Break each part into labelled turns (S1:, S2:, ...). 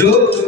S1: Do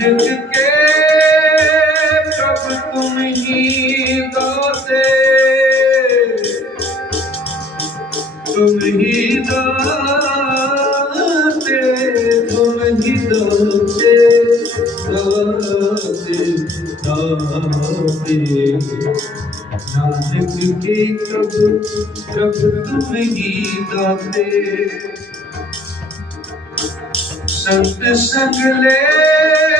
S1: मस्जिद के प्रभु तुम ही दाते तुम तुम ही दाते दाते दाते के प्रभु प्रभु तुम ही दाते संत सगले